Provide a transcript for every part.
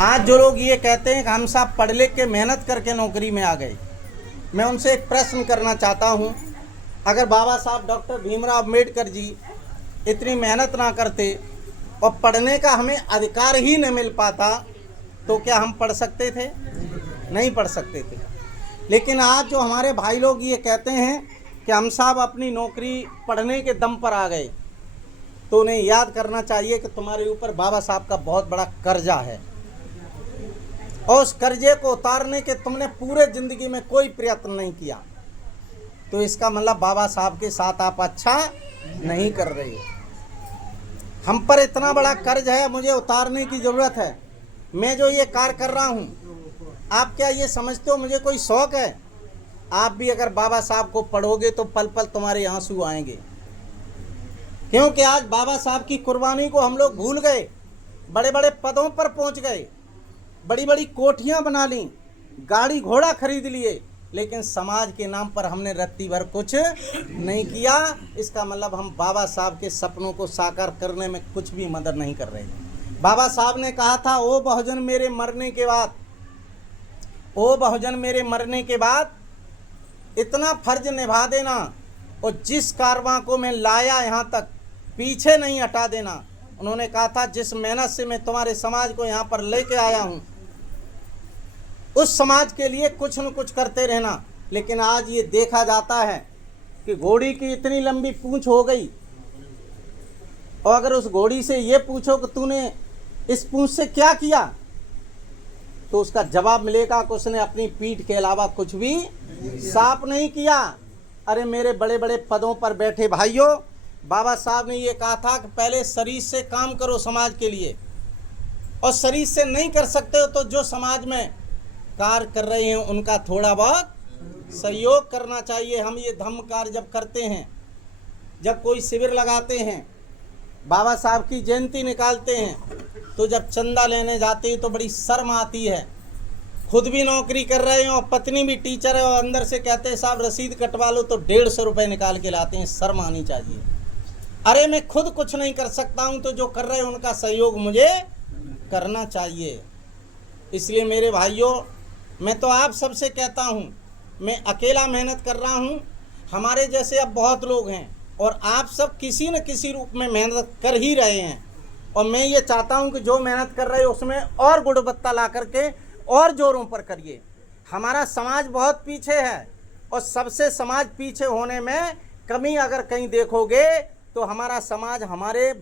आज जो लोग ये कहते हैं कि हम साहब पढ़ लिख के मेहनत करके नौकरी में आ गए, मैं उनसे एक प्रश्न करना चाहता हूँ। अगर बाबा साहब डॉक्टर भीमराव अम्बेडकर जी इतनी मेहनत ना करते और पढ़ने का हमें अधिकार ही न मिल पाता तो क्या हम पढ़ सकते थे? नहीं पढ़ सकते थे। लेकिन आज जो हमारे भाई लोग ये कहते हैं कि हम साहब अपनी नौकरी पढ़ने के दम पर आ गए, तो उन्हें याद करना चाहिए कि तुम्हारे ऊपर बाबा साहब का बहुत बड़ा कर्जा है और उस कर्जे को उतारने के तुमने पूरे ज़िंदगी में कोई प्रयत्न नहीं किया, तो इसका मतलब बाबा साहब के साथ आप अच्छा नहीं कर रहे हो। हम पर इतना बड़ा कर्ज है, मुझे उतारने की ज़रूरत है। मैं जो ये कार्य कर रहा हूँ, आप क्या ये समझते हो मुझे कोई शौक़ है? आप भी अगर बाबा साहब को पढ़ोगे तो पल पल तुम्हारे आंसू आएंगे, क्योंकि आज बाबा साहब की कुर्बानी को हम लोग भूल गए। बड़े बड़े पदों पर पहुंच गए, बड़ी बड़ी कोठियां बना ली, गाड़ी घोड़ा खरीद लिए, लेकिन समाज के नाम पर हमने रत्ती भर कुछ नहीं किया। इसका मतलब हम बाबा साहब के सपनों को साकार करने में कुछ भी मदद नहीं कर रहे। बाबा साहब ने कहा था, ओ बहुजन मेरे मरने के बाद, ओ बहुजन मेरे मरने के बाद इतना फर्ज निभा देना और जिस कारवां को मैं लाया यहाँ तक पीछे नहीं हटा देना। उन्होंने कहा था, जिस मेहनत से मैं तुम्हारे समाज को यहाँ पर लेके आया हूँ, उस समाज के लिए कुछ न कुछ करते रहना। लेकिन आज ये देखा जाता है कि घोड़ी की इतनी लंबी पूंछ हो गई, और अगर उस घोड़ी से ये पूछो कि तूने इस पूंछ से क्या किया, तो उसका जवाब मिलेगा कि उसने अपनी पीठ के अलावा कुछ भी साफ नहीं किया। अरे मेरे बड़े बड़े पदों पर बैठे भाइयों, बाबा साहब ने ये कहा था कि पहले शरीर से काम करो समाज के लिए, और शरीर से नहीं कर सकते हो तो जो समाज में कार्य कर रहे हैं उनका थोड़ा बहुत सहयोग करना चाहिए। हम ये धम्म कार्य जब करते हैं, जब कोई शिविर लगाते हैं, बाबा साहब की जयंती निकालते हैं, तो जब चंदा लेने जाते हैं तो बड़ी शर्म आती है। खुद भी नौकरी कर रहे हैं और पत्नी भी टीचर है, और अंदर से कहते हैं साहब रसीद कटवा लो, तो 150 रुपये निकाल के लाते हैं। शर्म आनी चाहिए। अरे मैं खुद कुछ नहीं कर सकता हूं, तो जो कर रहे हैं उनका सहयोग मुझे करना चाहिए। इसलिए मेरे भाइयों, मैं तो आप सबसे कहता हूं, मैं अकेला मेहनत कर रहा हूं, हमारे जैसे अब बहुत लोग हैं, और आप सब किसी न किसी रूप में मेहनत कर ही रहे हैं। और मैं ये चाहता हूं कि जो मेहनत कर रहे हो उसमें और गुणवत्ता ला करके और जोरों पर करिए। हमारा समाज बहुत पीछे है, और सबसे समाज पीछे होने में कमी अगर कहीं देखोगे तो हमारा समाज, हमारे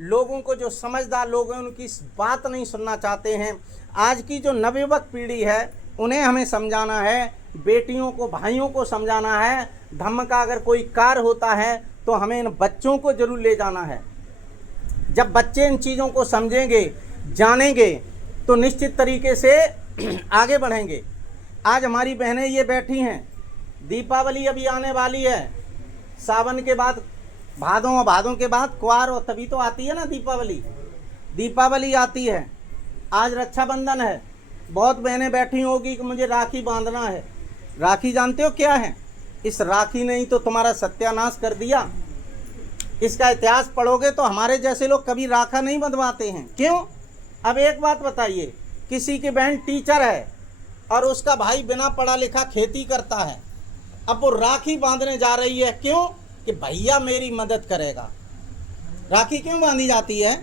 लोगों को, जो समझदार लोग हैं, उनकी बात नहीं सुनना चाहते हैं। आज की जो नवयुवक पीढ़ी है उन्हें हमें समझाना है, बेटियों को, भाइयों को समझाना है। धम्म का अगर कोई कार्य होता है तो हमें इन बच्चों को जरूर ले जाना है। जब बच्चे इन चीज़ों को समझेंगे, जानेंगे, तो निश्चित तरीके से आगे बढ़ेंगे। आज हमारी बहनें ये बैठी हैं, दीपावली अभी आने वाली है, सावन के बाद भादों, और भादों के बाद कुआर, और तभी तो आती है ना दीपावली। दीपावली आती है, आज रक्षाबंधन है। बहुत बहनें बैठी होगी कि मुझे राखी बांधना है। राखी जानते हो क्या है? इस राखी ने ही तो तुम्हारा सत्यानाश कर दिया। इसका इतिहास पढ़ोगे तो हमारे जैसे लोग कभी राखा नहीं बंधवाते हैं। क्यों? अब एक बात बताइए, किसी की बहन टीचर है और उसका भाई बिना पढ़ा लिखा खेती करता है, अब वो राखी बांधने जा रही है, क्यों? कि भैया मेरी मदद करेगा। राखी क्यों बांधी जाती है?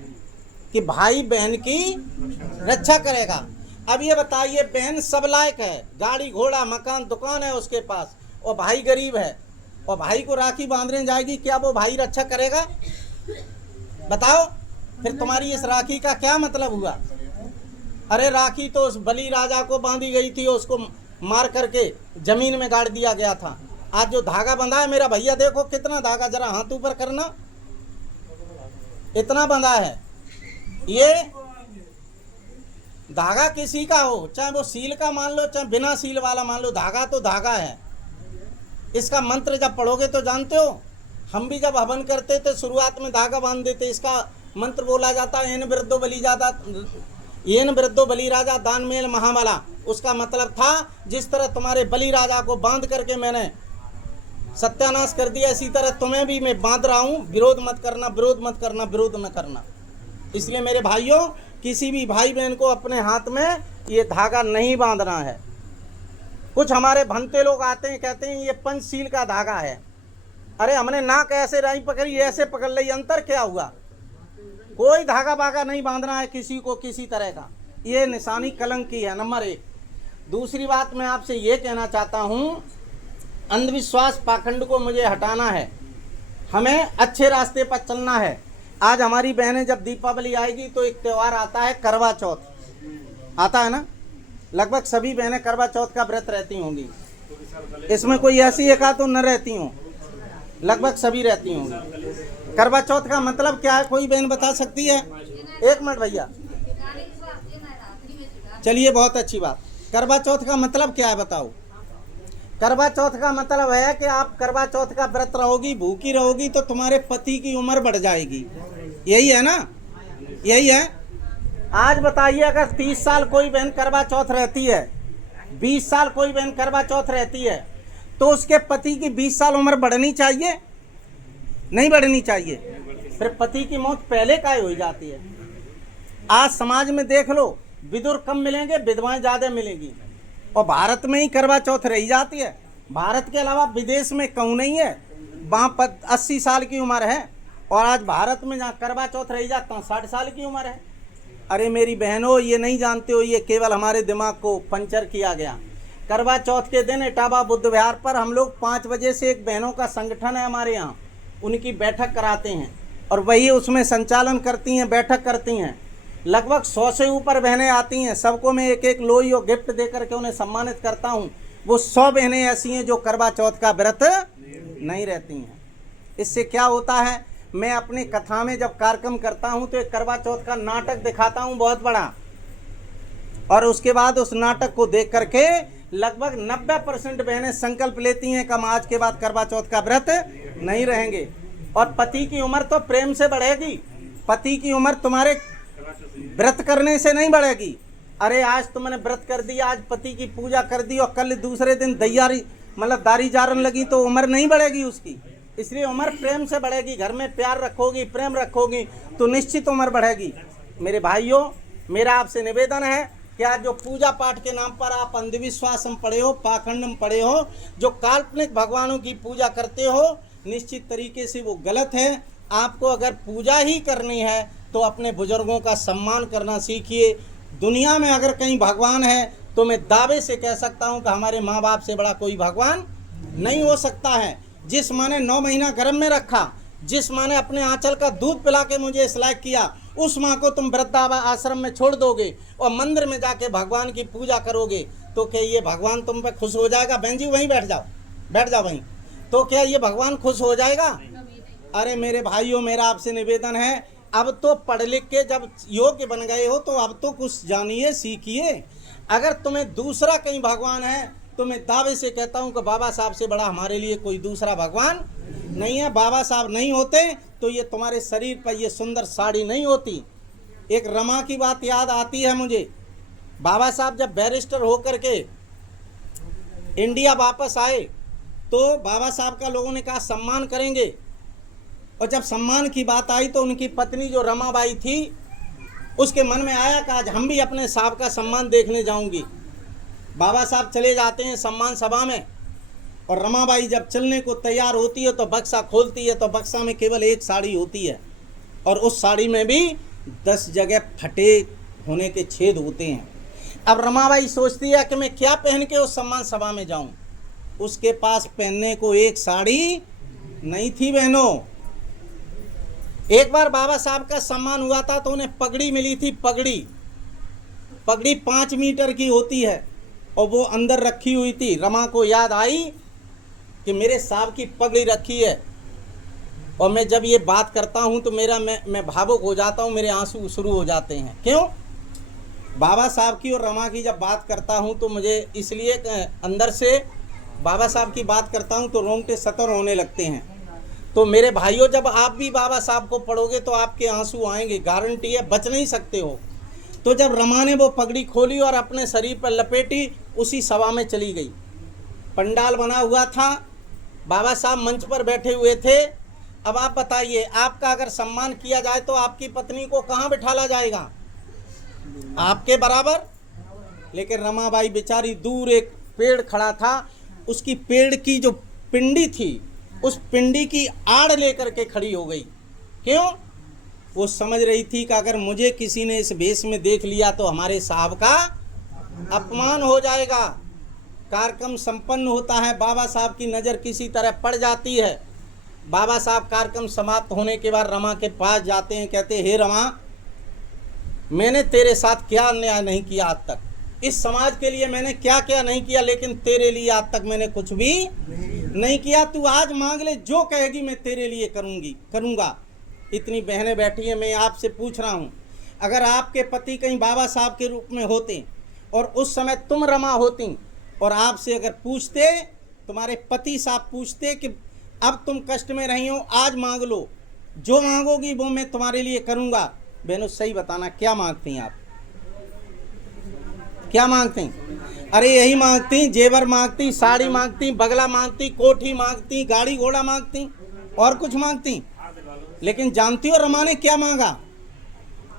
कि भाई बहन की रक्षा करेगा। अब ये बताइए, बहन सब लायक है, गाड़ी घोड़ा मकान दुकान है उसके पास, और भाई गरीब है, और भाई को राखी बांधने जाएगी, क्या वो भाई रक्षा करेगा? बताओ, फिर तुम्हारी इस राखी का क्या मतलब हुआ? अरे राखी तो उस बलि राजा को बांधी गई थी, उसको मार करके जमीन में गाड़ दिया गया था। आज जो धागा बंधा है, मेरा भैया देखो कितना धागा, जरा हाथ ऊपर करना, इतना बंधा है। ये धागा किसी का हो, चाहे वो सील का मान लो, चाहे बिना सील वाला मान लो, धागा तो धागा है। इसका मंत्र जब पढ़ोगे तो जानते हो, हम भी जब हवन करते थे शुरुआत में धागा बांध देते। इसका मंत्र बोला जाता है, येन वृद्धो बलि राजा दान मेल महाबला। उसका मतलब था, जिस तरह तुम्हारे बलि राजा को बांध करके मैंने सत्यानाश कर दिया, इसी तरह तुम्हें भी मैं बांध रहा हूँ। विरोध मत करना, विरोध मत करना, विरोध न करना। इसलिए मेरे भाइयों, किसी भी भाई बहन को अपने हाथ में ये धागा नहीं बांधना है। कुछ हमारे भंते लोग आते हैं, कहते हैं ये पंचशील का धागा है। अरे हमने नाक ऐसे नहीं पकड़ी, ऐसे पकड़ ली, अंतर क्या हुआ? कोई धागा बागा नहीं बांधना है किसी को किसी तरह का, ये निशानी कलंक की है, नंबर 1। दूसरी बात मैं आपसे ये कहना चाहता हूँ, अंधविश्वास पाखंड को मुझे हटाना है, हमें अच्छे रास्ते पर चलना है। आज हमारी बहनें, जब दीपावली आएगी तो एक त्यौहार आता है करवा चौथ, आता है ना? लगभग सभी बहनें करवा चौथ का व्रत रहती होंगी, इसमें कोई ऐसी एक आध तो न रहती हों, लगभग सभी रहती होंगी। करवा चौथ का मतलब क्या है, कोई बहन बता सकती है? 1 मिनट भैया, चलिए बहुत अच्छी बात। करवा चौथ का मतलब क्या है बताओ? करवा चौथ का मतलब है कि आप करवा चौथ का व्रत रहोगी, भूखी रहोगी तो तुम्हारे पति की उम्र बढ़ जाएगी, यही है ना? यही है। आज बताइए, अगर 30 साल कोई बहन करवा चौथ रहती है, 20 साल कोई बहन करवा चौथ रहती है, तो उसके पति की 20 साल उम्र बढ़नी चाहिए? नहीं बढ़नी चाहिए। फिर पति की मौत पहले काहे हो जाती है? आज समाज में देख लो, विदुर कम मिलेंगे, विधवाएं ज़्यादा मिलेंगी, और भारत में ही करवा चौथ रही जाती है। भारत के अलावा विदेश में कहूँ नहीं है, वहाँ 80 साल की उम्र है, और आज भारत में जहाँ करवा चौथ रही जाता 60 साल की उम्र है। अरे मेरी बहनों, ये नहीं जानते हो, ये केवल हमारे दिमाग को पंचर किया गया। करवा चौथ के दिन इटावा बुद्ध विहार पर हम लोग 5 बजे से, एक बहनों का संगठन है हमारे यहाँ, उनकी बैठक कराते हैं, और वही उसमें संचालन करती हैं, बैठक करती हैं। लगभग 100 से ऊपर बहनें आती हैं, सबको मैं एक एक लोई और गिफ्ट दे करके उन्हें सम्मानित करता हूँ। वो 100 बहनें ऐसी हैं जो करवा चौथ का व्रत नहीं रहती हैं। इससे क्या होता है, मैं अपनी कथा में जब कार्यक्रम करता हूँ तो एक करवा चौथ का नाटक दिखाता हूँ बहुत बड़ा, और उसके बाद उस नाटक को देख करके लगभग 90% बहनें संकल्प लेती हैं कि हम आज के बाद करवा चौथ का व्रत नहीं रहेंगे। और पति की उम्र तो प्रेम से बढ़ेगी, पति की उम्र तुम्हारे व्रत करने से नहीं बढ़ेगी। अरे आज तुमने व्रत कर दिया, आज पति की पूजा कर दी, और कल दूसरे दिन दारी जारन लगी, तो उम्र नहीं बढ़ेगी उसकी। इसलिए उम्र प्रेम से बढ़ेगी। घर में प्यार रखोगी, प्रेम रखोगी, तो निश्चित उम्र बढ़ेगी। मेरे भाइयों, मेरा आपसे निवेदन है कि आज जो पूजा पाठ के नाम पर आप अंधविश्वास में पड़े हो, पाखंड में पड़े हो, जो काल्पनिक भगवानों की पूजा करते हो, निश्चित तरीके से वो गलत है। आपको अगर पूजा ही करनी है तो अपने बुजुर्गों का सम्मान करना सीखिए। दुनिया में अगर कहीं भगवान है तो मैं दावे से कह सकता हूं कि हमारे माँ बाप से बड़ा कोई भगवान नहीं हो सकता है। जिस माँ ने 9 महीना गर्भ में रखा, जिस माँ ने अपने आंचल का दूध पिला के मुझे इस लायक किया, उस माँ को तुम वृद्धावा आश्रम में छोड़ दोगे और मंदिर में जाके भगवान की पूजा करोगे, तो क्या ये भगवान तुम पे खुश हो जाएगा? बहन जी वहीं बैठ जाओ वहीं। तो क्या ये भगवान खुश हो जाएगा? अरे मेरे भाइयों, मेरा आपसे निवेदन है, अब तो पढ़ लिख के जब योग्य बन गए हो तो अब तो कुछ जानिए, सीखिए। अगर तुम्हें दूसरा कहीं भगवान है तो मैं दावे से कहता हूं कि बाबा साहब से बड़ा हमारे लिए कोई दूसरा भगवान नहीं है। बाबा साहब नहीं होते तो ये तुम्हारे शरीर पर ये सुंदर साड़ी नहीं होती। एक रमा की बात याद आती है मुझे। बाबा साहब जब बैरिस्टर होकर के इंडिया वापस आए तो बाबा साहब का लोगों ने कहा सम्मान करेंगे, और जब सम्मान की बात आई तो उनकी पत्नी जो रमाबाई थी, उसके मन में आया कि आज हम भी अपने साहब का सम्मान देखने जाऊंगी। बाबा साहब चले जाते हैं सम्मान सभा में, और रमाबाई जब चलने को तैयार होती है तो बक्सा खोलती है तो बक्सा में केवल एक साड़ी होती है, और उस साड़ी में भी 10 जगह फटे होने के छेद होते हैं। अब रमाबाई सोचती है कि मैं क्या पहन के उस सम्मान सभा में जाऊं। उसके पास पहनने को एक साड़ी नहीं थी बहनों। एक बार बाबा साहब का सम्मान हुआ था तो उन्हें पगड़ी मिली थी। पगड़ी 5 मीटर की होती है और वो अंदर रखी हुई थी। रमा को याद आई कि मेरे साहब की पगड़ी रखी है, और मैं जब ये बात करता हूँ तो मैं भावुक हो जाता हूँ, मेरे आंसू शुरू हो जाते हैं। क्यों? बाबा साहब की और रमा की जब बात करता हूँ तो मुझे इसलिए अंदर से बाबा साहब की बात करता हूँ तो रोंगटे सतर होने लगते हैं। तो मेरे भाइयों, जब आप भी बाबा साहब को पढ़ोगे तो आपके आंसू आएंगे, गारंटी है, बच नहीं सकते हो। तो जब रमा ने वो पगड़ी खोली और अपने शरीर पर लपेटी, उसी सभा में चली गई। पंडाल बना हुआ था, बाबा साहब मंच पर बैठे हुए थे। अब आप बताइए, आपका अगर सम्मान किया जाए तो आपकी पत्नी को कहाँ बिठाला जाएगा? आपके बराबर। लेकिन रमाबाई बेचारी दूर एक पेड़ खड़ा था, उसकी पेड़ की जो पिंडी थी उस पिंडी की आड़ लेकर के खड़ी हो गई। क्यों? वो समझ रही थी कि अगर मुझे किसी ने इस वेश में देख लिया तो हमारे साहब का अपमान हो जाएगा। कार्यक्रम संपन्न होता है, बाबा साहब की नज़र किसी तरह पड़ जाती है। बाबा साहब कार्यक्रम समाप्त होने के बाद रमा के पास जाते हैं, कहते हे रमा, मैंने तेरे साथ क्या अन्याय नहीं किया आज तक, इस समाज के लिए मैंने क्या क्या नहीं किया, लेकिन तेरे लिए आज तक मैंने कुछ भी नहीं किया। तू आज मांग ले, जो कहेगी मैं तेरे लिए करूँगा। इतनी बहनें बैठी हैं, मैं आपसे पूछ रहा हूँ, अगर आपके पति कहीं बाबा साहब के रूप में होते और उस समय तुम रमा होती और आपसे अगर पूछते, तुम्हारे पति साहब पूछते कि अब तुम कष्ट में रही हो, आज मांग लो, जो मांगोगी वो मैं तुम्हारे लिए करूँगा। बहनों सही बताना, क्या मांगती आप? क्या मांगती? अरे यही मांगती, जेवर मांगती, साड़ी मांगती, बगला मांगती, कोठी मांगती, गाड़ी घोड़ा मांगती, और कुछ मांगती। लेकिन जानती हो रमा ने क्या मांगा?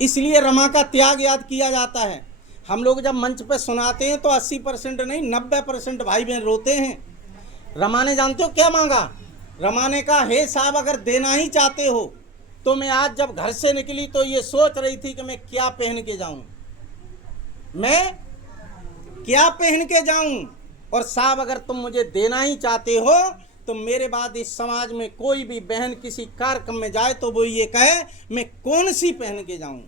इसलिए रमा का त्याग याद किया जाता है। हम लोग जब मंच पर सुनाते हैं तो 80% नहीं 90% भाई बहन रोते हैं। रमा ने जानते हो क्या मांगा? रमा ने कहा, हे साहब अगर देना ही चाहते हो तो मैं आज जब घर से निकली तो ये सोच रही थी कि मैं क्या पहन के जाऊं, मैं क्या पहन के जाऊं, और साहब अगर तुम मुझे देना ही चाहते हो तो मेरे बाद इस समाज में कोई भी बहन किसी कार्यक्रम में जाए तो वो ये कहे मैं कौन सी पहन के जाऊं।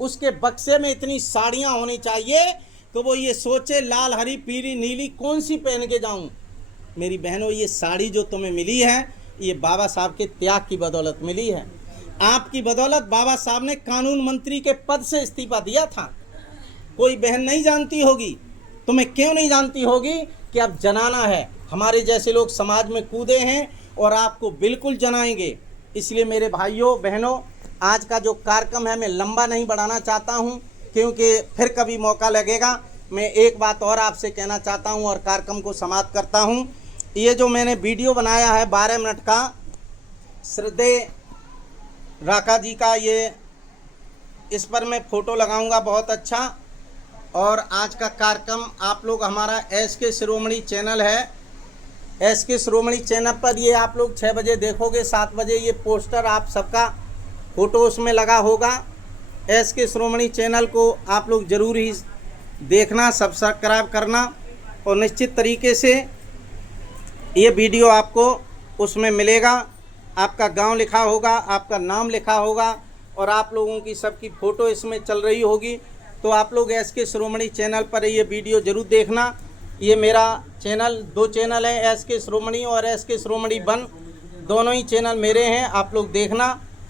उसके बक्से में इतनी साड़ियां होनी चाहिए तो वो ये सोचे लाल हरी पीली नीली कौन सी पहन के जाऊं। मेरी बहनों, ये साड़ी जो तुम्हें मिली है ये बाबा साहब के त्याग की बदौलत मिली है। आपकी बदौलत बाबा साहब ने कानून मंत्री के पद से इस्तीफा दिया था। कोई बहन नहीं जानती होगी, तुम्हें क्यों नहीं जानती होगी कि अब जनाना है। हमारे जैसे लोग समाज में कूदे हैं और आपको बिल्कुल जनाएंगे। इसलिए मेरे भाइयों बहनों, आज का जो कार्यक्रम है मैं लंबा नहीं बढ़ाना चाहता हूं, क्योंकि फिर कभी मौका लगेगा। मैं एक बात और आपसे कहना चाहता हूं और कार्यक्रम को समाप्त करता हूं। ये जो मैंने वीडियो बनाया है 12 मिनट का, श्रद्धेय राका जी का, ये इस पर मैं फ़ोटो लगाऊंगा बहुत अच्छा। और आज का कार्यक्रम आप लोग, हमारा SK शिरोमणि चैनल है, SK शिरोमणि चैनल पर ये आप लोग 6 बजे देखोगे, 7 बजे ये पोस्टर आप सबका फ़ोटो उसमें लगा होगा। SK शिरोमणि चैनल को आप लोग ज़रूर ही देखना, सब्सक्राइब करना, और निश्चित तरीके से ये वीडियो आपको उसमें मिलेगा। आपका गांव लिखा होगा, आपका नाम लिखा होगा, और आप लोगों की सबकी फ़ोटो इसमें चल रही होगी। तो आप लोग SK शिरोमणि चैनल पर ये वीडियो ज़रूर देखना। ये मेरा चैनल, 2 चैनल हैं, SK शिरोमणि और SK शिरोमणि 1, दोनों ही चैनल मेरे हैं, आप लोग देखना।